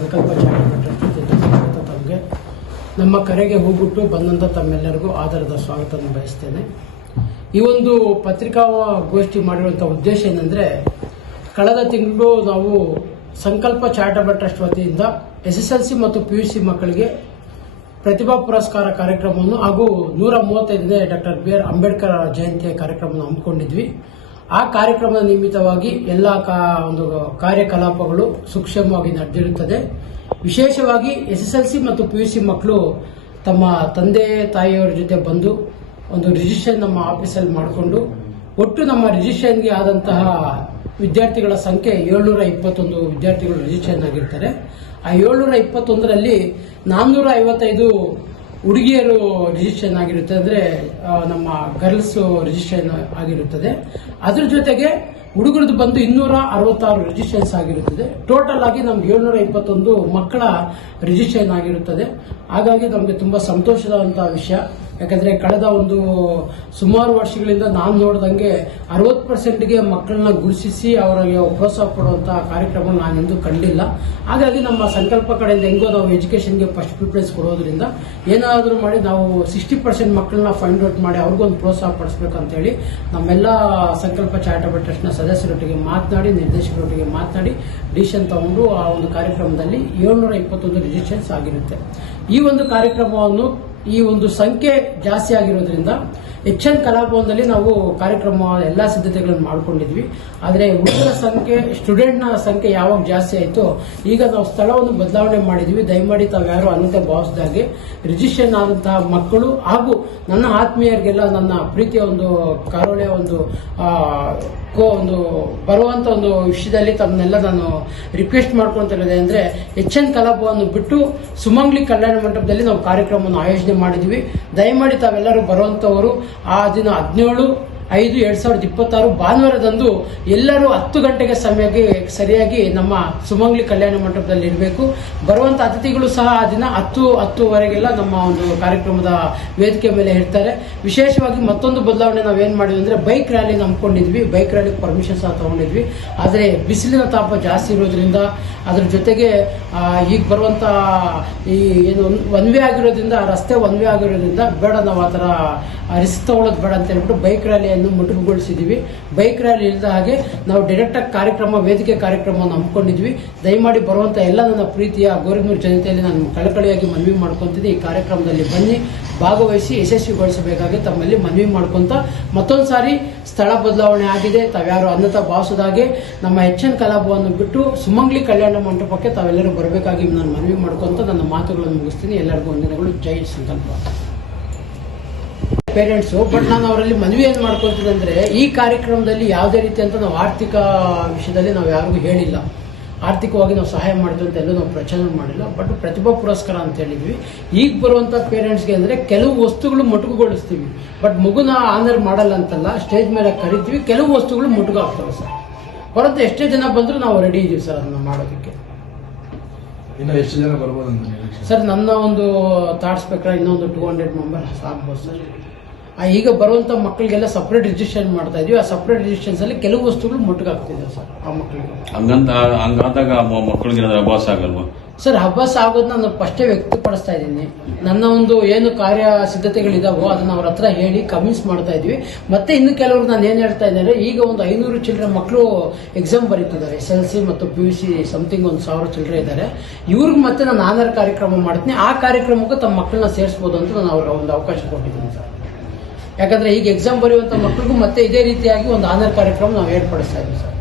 ಸಂಕಲ್ಪ charitable trust ವತಿಯಿಂದ ಸ್ವಾಗತ. ತಮಗೆ ನಮ್ಮ ಕರೆಗೆ ಹೋಗ್ಬಿಟ್ಟು ಬಂದಂಥ ತಮ್ಮೆಲ್ಲರಿಗೂ ಆಧಾರದ ಸ್ವಾಗತವನ್ನು ಬಯಸ್ತೇನೆ. ಈ ಒಂದು ಪತ್ರಿಕಾಗೋಷ್ಠಿ ಮಾಡಿರುವಂಥ ಉದ್ದೇಶ ಏನಂದರೆ, ಕಳೆದ ತಿಂಗಳು ನಾವು ಸಂಕಲ್ಪ ಚಾರಿಟಬಲ್ ಟ್ರಸ್ಟ್ ವತಿಯಿಂದ SSLC ಮತ್ತು PUC ಮಕ್ಕಳಿಗೆ ಪ್ರತಿಭಾ ಪುರಸ್ಕಾರ ಕಾರ್ಯಕ್ರಮವನ್ನು ಹಾಗೂ 135ನೇ ಡಾಕ್ಟರ್ BR ಅಂಬೇಡ್ಕರ್ ಜಯಂತಿಯ ಕಾರ್ಯಕ್ರಮವನ್ನು ಹಮ್ಮಿಕೊಂಡಿದ್ವಿ. ಆ ಕಾರ್ಯಕ್ರಮದ ನಿಮಿತ್ತವಾಗಿ ಎಲ್ಲ ಒಂದು ಕಾರ್ಯಕಲಾಪಗಳು ಸೂಕ್ಷ್ಮವಾಗಿ ನಡೆದಿರುತ್ತದೆ. ವಿಶೇಷವಾಗಿ SSLC ಮತ್ತು PUC ಮಕ್ಕಳು ತಮ್ಮ ತಂದೆ ತಾಯಿಯವರ ಜೊತೆ ಬಂದು ಒಂದು ರಿಜಿಸ್ಟ್ರೇಷನ್ ನಮ್ಮ ಆಫೀಸಲ್ಲಿ ಮಾಡಿಕೊಂಡು, ಒಟ್ಟು ನಮ್ಮ ರಿಜಿಸ್ಟ್ರೇಷನ್ಗೆ ಆದಂತಹ ವಿದ್ಯಾರ್ಥಿಗಳ ಸಂಖ್ಯೆ 721 ವಿದ್ಯಾರ್ಥಿಗಳು ರಿಜಿಸ್ಟ್ರೇಷನ್ ಆಗಿರ್ತಾರೆ. ಆ 721ರಲ್ಲಿ 455 ಹುಡುಗಿಯರು ರಿಜಿಸ್ಟ್ರೇಷನ್ ಆಗಿರುತ್ತೆ, ಅಂದರೆ ನಮ್ಮ ಗರ್ಲ್ಸ್ ರಿಜಿಸ್ಟ್ರೇಷನ್ ಆಗಿರುತ್ತದೆ. ಅದ್ರ ಜೊತೆಗೆ ಹುಡುಗರದ್ದು ಬಂದು 266 ರಿಜಿಸ್ಟ್ರೇಷನ್ಸ್ ಆಗಿರುತ್ತದೆ. ಟೋಟಲ್ ಆಗಿ ನಮ್ಗೆ 721 ಮಕ್ಕಳ ರಿಜಿಸ್ಟ್ರೇಷನ್ ಆಗಿರುತ್ತದೆ. ಹಾಗಾಗಿ ನಮಗೆ ತುಂಬಾ ಸಂತೋಷದಂತಹ ವಿಷಯ. ಯಾಕಂದ್ರೆ ಕಳೆದ ಒಂದು ಸುಮಾರು ವರ್ಷಗಳಿಂದ ನಾನು ನೋಡಿದಂಗೆ 60%ಗೆ ಮಕ್ಕಳನ್ನ ಗುರುತಿಸಿ ಅವರಿಗೆ ಪ್ರೋತ್ಸಾಹ ಕೊಡುವಂತಹ ಕಾರ್ಯಕ್ರಮ ನಾನು ಎಂದೂ ಕಂಡಿಲ್ಲ. ಹಾಗಾಗಿ ನಮ್ಮ ಸಂಕಲ್ಪ ಕಡೆಯಿಂದ ಹೆಂಗೋ ನಾವು ಎಜುಕೇಶನ್ಗೆ ಫಸ್ಟ್ ಪ್ರಿಫರೆನ್ಸ್ ಕೊಡೋದ್ರಿಂದ ಏನಾದರೂ ಮಾಡಿ ನಾವು 60% ಮಕ್ಕಳನ್ನ ಫೈಂಡ್ ಔಟ್ ಮಾಡಿ ಅವ್ರಿಗೊಂದು ಪ್ರೋತ್ಸಾಹ ಪಡಿಸಬೇಕಂತ ಹೇಳಿ ನಮ್ಮೆಲ್ಲ ಸಂಕಲ್ಪ ಚಾರಿಟಬಲ್ ಟ್ರಸ್ಟ್ನ ಸದಸ್ಯರೊಟ್ಟಿಗೆ ಮಾತನಾಡಿ, ನಿರ್ದೇಶಕರೊಟ್ಟಿಗೆ ಮಾತನಾಡಿ ಡಿಸಿಷನ್ ತಗೊಂಡು ಆ ಒಂದು ಕಾರ್ಯಕ್ರಮದಲ್ಲಿ 721 ರಿಜಿಸ್ಟ್ರೇಷನ್ಸ್ ಆಗಿರುತ್ತೆ. ಈ ಒಂದು ಕಾರ್ಯಕ್ರಮವನ್ನು ಈ ಒಂದು ಸಂಖ್ಯೆ ಜಾಸ್ತಿ ಆಗಿರೋದ್ರಿಂದ HN ಕಲಾಭವನದಲ್ಲಿ ನಾವು ಕಾರ್ಯಕ್ರಮ ಎಲ್ಲಾ ಸಿದ್ಧತೆಗಳನ್ನು ಮಾಡ್ಕೊಂಡಿದ್ವಿ. ಆದರೆ ಹುಡುಗರ ಸಂಖ್ಯೆ, ಸ್ಟೂಡೆಂಟ್ನ ಸಂಖ್ಯೆ ಯಾವಾಗ ಜಾಸ್ತಿ ಆಯಿತು, ಈಗ ನಾವು ಸ್ಥಳವನ್ನು ಬದಲಾವಣೆ ಮಾಡಿದ್ವಿ. ದಯಮಾಡಿ ತಾವ್ಯಾರು ಅನ್ನತೆ ಭಾವಿಸಿದಾಗೆ ರಿಜಿಸ್ಟ್ರೇಷನ್ ಆದಂತಹ ಮಕ್ಕಳು ಹಾಗೂ ನನ್ನ ಆತ್ಮೀಯರಿಗೆಲ್ಲ ನನ್ನ ಪ್ರೀತಿಯ ಒಂದು ಕರೋಳೆಯ ಒಂದು ಬರುವಂತ ಒಂದು ವಿಷಯದಲ್ಲಿ ತಮ್ಮನ್ನೆಲ್ಲ ನಾನು ರಿಕ್ವೆಸ್ಟ್ ಮಾಡ್ಕೊಂತಿರೋದು ಅಂದ್ರೆ, HN ಕಲಾಭವನ ಬಿಟ್ಟು ಸುಮಂಗ್ಲಿ ಕಲ್ಯಾಣ ಮಂಟಪದಲ್ಲಿ ನಾವು ಕಾರ್ಯಕ್ರಮವನ್ನು ಆಯೋಜನೆ ಮಾಡಿದ್ವಿ. ದಯಮಾಡಿ ತಾವೆಲ್ಲರೂ ಬರುವಂತವರು ಆ ದಿನ 17/5/2026 ಭಾನುವಾರದಂದು ಎಲ್ಲರೂ 10 ಗಂಟೆಗೆ ಸಮಯಕ್ಕೆ ಸರಿಯಾಗಿ ನಮ್ಮ ಸುಮಂಗ್ಲಿ ಕಲ್ಯಾಣ ಮಂಟಪದಲ್ಲಿ ಇರಬೇಕು. ಬರುವಂತ ಅತಿಥಿಗಳು ಸಹ ಆ ದಿನ 10:10ವರೆಗೆಲ್ಲ ನಮ್ಮ ಒಂದು ಕಾರ್ಯಕ್ರಮದ ವೇದಿಕೆ ಮೇಲೆ ಇರ್ತಾರೆ. ವಿಶೇಷವಾಗಿ ಮತ್ತೊಂದು ಬದಲಾವಣೆ ನಾವೇನ್ ಮಾಡಿದ್ವಿ ಅಂದ್ರೆ, ಬೈಕ್ ರ್ಯಾಲಿ ನಂಬ್ಕೊಂಡಿದ್ವಿ. ಬೈಕ್ ರ್ಯಾಲಿ ಪರ್ಮಿಷನ್ ಸಹ ತಗೊಂಡಿದ್ವಿ. ಆದರೆ ಬಿಸಿಲಿನ ತಾಪ ಜಾಸ್ತಿ ಇರೋದ್ರಿಂದ, ಅದ್ರ ಜೊತೆಗೆ ಈಗ ಬರುವಂತ ಈ ಏನು ಒನ್ ವೇ ಆಗಿರೋದ್ರಿಂದ, ರಸ್ತೆ ಒನ್ ವೇ ಆಗಿರೋದ್ರಿಂದ ಬೇಡ, ನಾವು ಆ ಥರ ರಿಸ್ಕ್ ತಗೊಳ್ಳೋದು ಬೇಡ ಅಂತ ಹೇಳ್ಬಿಟ್ಟು ಬೈಕ್ ರ್ಯಾಲಿಯನ್ನು ಮೊಟಕುಗೊಳಿಸಿದ್ವಿ. ಬೈಕ್ ರ್ಯಾಲಿ ಇಲ್ಲದ ಹಾಗೆ ನಾವು ಡೈರೆಕ್ಟ್ ಆಗಿ ವೇದಿಕೆ ಕಾರ್ಯಕ್ರಮವನ್ನು ಹಮ್ಮಿಕೊಂಡಿದ್ವಿ. ದಯಮಾಡಿ ಬರುವಂತ ಎಲ್ಲ ನನ್ನ ಪ್ರೀತಿಯ ಗೋರಿನೂರು ಜನತೆಯಲ್ಲಿ ನಾನು ಕಳಕಳಿಯಾಗಿ ಮನವಿ ಮಾಡ್ಕೊಂತಿದ್ದೆ, ಈ ಕಾರ್ಯಕ್ರಮದಲ್ಲಿ ಬನ್ನಿ, ಭಾಗವಹಿಸಿ ಯಶಸ್ವಿಗೊಳಿಸಬೇಕಾಗಿ ತಮ್ಮಲ್ಲಿ ಮನವಿ ಮಾಡ್ಕೊಂತ, ಮತ್ತೊಂದು ಸಾರಿ ಸ್ಥಳ ಬದಲಾವಣೆ ಆಗಿದೆ. ತಾವ್ಯಾರು ಅನ್ನತ ಭಾವಿಸದಾಗೆ ನಮ್ಮ HN ಕಲಾಭವನ ಬಿಟ್ಟು ಸುಮಂಗ್ಲಿ ಕಲ್ಯಾಣ ಮಂಟಪಕ್ಕೆ ತಾವೆಲ್ಲರೂ ಬರಬೇಕಾಗಿ ನಾನು ಮನವಿ ಮಾಡ್ಕೊಂತ ನನ್ನ ಮಾತುಗಳನ್ನು ಮುಗಿಸ್ತೀನಿ. ಎಲ್ಲರಿಗೂ ವಂದನೆಗಳು. ಜೈ ಸಂಕಲ್ಪ. ಪೇರೆಂಟ್ಸ್ ಬಟ್ ನಾನು ಅವರಲ್ಲಿ ಮನವಿ ಏನ್ ಮಾಡ್ಕೊಂತೀನಿ ಅಂದ್ರೆ, ಈ ಕಾರ್ಯಕ್ರಮದಲ್ಲಿ ಯಾವುದೇ ರೀತಿ ಅಂತ ನಾವು ಆರ್ಥಿಕ ವಿಷಯದಲ್ಲಿ ನಾವು ಯಾರಿಗೂ ಹೇಳಿಲ್ಲ. ಆರ್ಥಿಕವಾಗಿ ನಾವು ಸಹಾಯ ಮಾಡಿದ್ವಿ ಅಂತ ಎಲ್ಲೂ ನಾವು ಪ್ರಚಾರ ಮಾಡಿಲ್ಲ. ಬಟ್ ಪ್ರತಿಭಾ ಪುರಸ್ಕಾರ ಅಂತ ಹೇಳಿದ್ವಿ. ಈಗ ಬರುವಂತ ಪೇರೆಂಟ್ಸ್ಗೆ ಅಂದ್ರೆ ಕೆಲವು ವಸ್ತುಗಳು ಮೊಟಕುಗೊಳಿಸ್ತೀವಿ, ಬಟ್ ಮಗುನ ಆನರ್ ಮಾಡಲ್ಲ ಅಂತಲ್ಲ, ಸ್ಟೇಜ್ ಮೇಲೆ ಕರಿತೀವಿ. ಕೆಲವು ವಸ್ತುಗಳು ಮೊಟಕು ಆಗ್ತವೆ ಸರ್. ಹೊರತು ಎಷ್ಟೇ ಜನ ಬಂದರೂ ನಾವು ರೆಡಿ ಇದೀವಿ ಸರ್ ಅದನ್ನ ಮಾಡೋದಕ್ಕೆ. ಇನ್ನು ಎಷ್ಟು ಜನ ಬರ್ಬೋದು ಸರ್? ನನ್ನ ಒಂದು ಥಾಟ್ಸ್ ಪ್ರಕಾರ ಇನ್ನೊಂದು 200 ಮೆಂಬರ್ಸ್ ಆಗ್ಬೋದು ಸರ್. ಈಗ ಬರುವಂತ ಮಕ್ಕಳಿಗೆಲ್ಲ ಸಪರೇಟ್ ರಿಜಿಸ್ಟ್ರೇಷನ್ ಮಾಡ್ತಾ ಇದೀವಿ. ಆ ಸಪರೇಟ್ ರಿಜಿಸ್ಟ್ರೇಷನ್ಸ್ ಅಲ್ಲಿ ಕೆಲವು ವಸ್ತುಗಳು ಮೊಟಕಾಗ್ತಿದೆ ಸರ್ ಆ ಮಕ್ಕಳಿಗೆ. ಹಂಗಾದಾಗ ಮಕ್ಕಳಿಗೆ ಅಭ್ಯಾಸ ಆಗಲ್ವಾ ಸರ್? ಅಭ್ಯಾಸ ಆಗೋದನ್ನ ನಾನು ಫಸ್ಟೇ ವ್ಯಕ್ತಪಡಿಸ್ತಾ ಇದ್ದೀನಿ. ನನ್ನ ಒಂದು ಏನು ಕಾರ್ಯ ಸಿದ್ಧತೆಗಳಿದಾವೋ ಅದನ್ನ ಅವ್ರ ಹತ್ರ ಹೇಳಿ ಕನ್ವಿನ್ಸ್ ಮಾಡ್ತಾ ಇದ್ವಿ. ಮತ್ತೆ ಇನ್ನು ಕೆಲವರು ನಾನು ಏನ್ ಹೇಳ್ತಾ ಇದ್ದೇನೆ, ಈಗ ಒಂದು 500 ಚಿಲ್ಡ್ರೆ ಮಕ್ಕಳು ಎಕ್ಸಾಮ್ ಬರೀತಿದ್ದಾರೆ. SSLC ಮತ್ತು PUC ಸಮಥಿಂಗ್ 1000 ಚಿಲ್ಡ್ರೆ ಇದ್ದಾರೆ. ಇವ್ರಿಗೆ ಮತ್ತೆ ನಾನು ಆನರ್ ಕಾರ್ಯಕ್ರಮ ಮಾಡ್ತೀನಿ. ಆ ಕಾರ್ಯಕ್ರಮಕ್ಕೂ ತಮ್ಮ ಮಕ್ಕಳನ್ನ ಸೇರಿಸಬಹುದು ಅಂತ ನಾನು ಅವ್ರ ಒಂದು ಅವಕಾಶ ಕೊಟ್ಟಿದ್ದೀನಿ ಸರ್. ಯಾಕಂದ್ರೆ ಈಗ ಎಕ್ಸಾಮ್ ಬರೆಯುವಂತ ಮಕ್ಕಳಿಗೂ ಮತ್ತೆ ಇದೇ ರೀತಿಯಾಗಿ ಒಂದು ಆನರ್ ಕಾರ್ಯಕ್ರಮ ನಾವು ಏರ್ಪಡಿಸ್ತಾ ಇದ್ದೀವಿ ಸರ್.